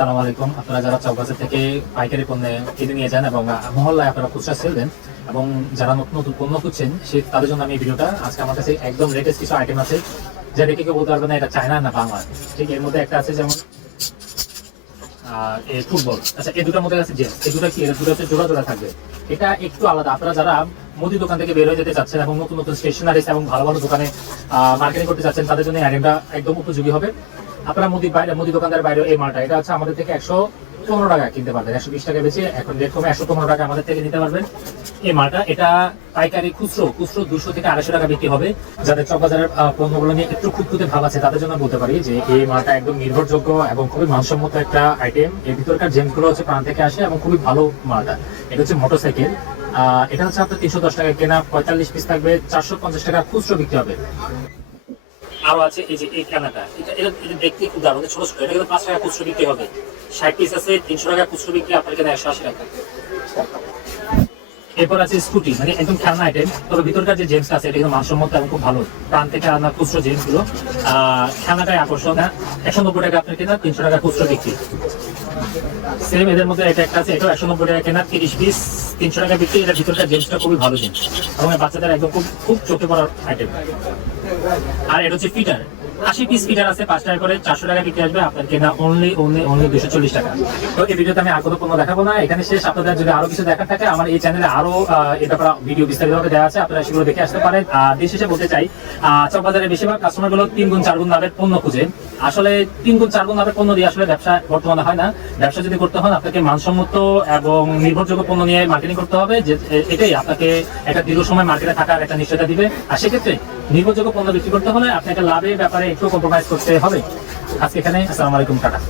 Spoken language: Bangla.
আসসালামু আলাইকুম। আপনারা যারা চকবাজার থেকে পাইকারি পণ্য কিনে নিয়ে যান এবং মহল্লায় আপনারা খুচরা সেল দেন এবং যারা নতুন নতুন পণ্য খুঁজছেন তাদের জন্য আমি এই ভিডিওটা আজকে আমার কাছে একদম লেটেস্ট কিছু আইটেম আছে যা দেখে কেউ বলতে পারবে না এটা চায়না না বাংলা। ঠিক এর মধ্যে একটা আছে যেমন ফুটবল। আচ্ছা এই দুটার মধ্যে আছে জেন্স, এই দুটা কি দুটো হচ্ছে জোড়া জোড়া থাকবে। এটা একটু আলাদা। আপনারা যারা মুদি দোকান থেকে বের হয়ে যেতে চাচ্ছেন এবং নতুন নতুন স্টেশনারিজ এবং ভালো ভালো দোকানে মার্কেটিং করতে চাচ্ছেন তাদের জন্য আইটেমটা একদম উপযোগী হবে। আপনারা মুদি দোকানদার বাইরে এই মালটা এটা হচ্ছে আমাদের থেকে 115 টাকা কিনতে পারবেন, 120 টাকা বেশি এখন রেট কমে 115 টাকা আমাদের থেকে নিতে পারবেন এই মালটা। এটা পাইকারি খুচরো 200 থেকে 250 টাকা বিক্রি হবে। যাদের চকবাজারের পণ্যগুলো নিয়ে একটু খুঁতখুঁতে ভাব আছে তাদের জন্য বলতে পারি যে এই মালটা একদম নির্ভরযোগ্য এবং খুবই মানসম্মত একটা আইটেম। এর ভিতরকার জেমগুলো হচ্ছে প্রাণ থেকে আসে এবং খুবই ভালো মালটা। এটা হচ্ছে মোটরসাইকেল। এটা হচ্ছে আপনার 310 টাকা কেনা, 45 পিস থাকবে, 450 টাকা খুচরো বিক্রি হবে। আরো আছে এই যে এই খেলনাটা, এটা দেখতে খুব দারুণ, ছোট ছোট। এটা কিন্তু 5 টাকা খুচরো বিক্রি হবে। 60 পিস আছে, 300 টাকা খুচরো বিক্রি, আপনার কেনা 180 টাকা। এরপর আছে স্কুটি, মানে একদম খেলনা আইটেম, তবে ভিতরকার যে জেমস আছে এটা কিন্তু মানসম্মত এবং খুব ভালো। প্রাণ থেকে আনা খুচরো জেমস গুলো খেলনাটাই আকর্ষণ। 190 টাকা আপনার কেনা, 300 টাকা খুচরো বিক্রি। সেম এদের মধ্যে এটা একটা আছে, এটাও 190 টাকা কেনা, 30 পিস, 300 টাকা বিক্রি। এটা ভিতরকার জেমসটা খুবই ভালো জিনিস এবং বাচ্চাদের একদম খুব চোখে পড়ার আইটেম। আর এটা হচ্ছে ফিটার, 80 পিস ফিটার আছে, 5 টাকা করে, 400 টাকা বিক্রি আসবে, আপনার কেনা অনলি 240 টাকা। তো এই ভিডিওতে আমি আর কোনো পণ্য দেখাবো না, এখানে শেষ। আপনাদের যদি আরো কিছু দেখার থাকে আমার এই চ্যানেলে আরো এই ব্যাপারে ভিডিও বিস্তারিতভাবে দেওয়া আছে, আপনারা সেগুলো দেখে আসতে পারেন। দিন শেষে বলতে চাই, চকবাজারের বেশিরভাগ কাস্টমার গুলো 3 গুণ 4 গুণ লাভের পণ্য খুঁজে। আসলে 3 গুণ 4 গুণ লাভের পণ্য দিয়ে আসলে ব্যবসা বর্তমানে হয় না। ব্যবসা যদি করতে হয় আপনাকে মানসম্মত এবং নির্ভরযোগ্য পণ্য নিয়ে মার্কেটিং করতে হবে, যে এটাই আপনাকে একটা দীর্ঘ সময় মার্কেটে থাকার একটা নিশ্চয়তা দিবে। আর সেক্ষেত্রে নির্ভরযোগ্য পণ্য বিক্রি করতে হলে আপনাকে লাভের ব্যাপারে একটু কম্প্রোমাইজ করতে হবে। আজকে এখানে, আসসালামু আলাইকুম, টাটা।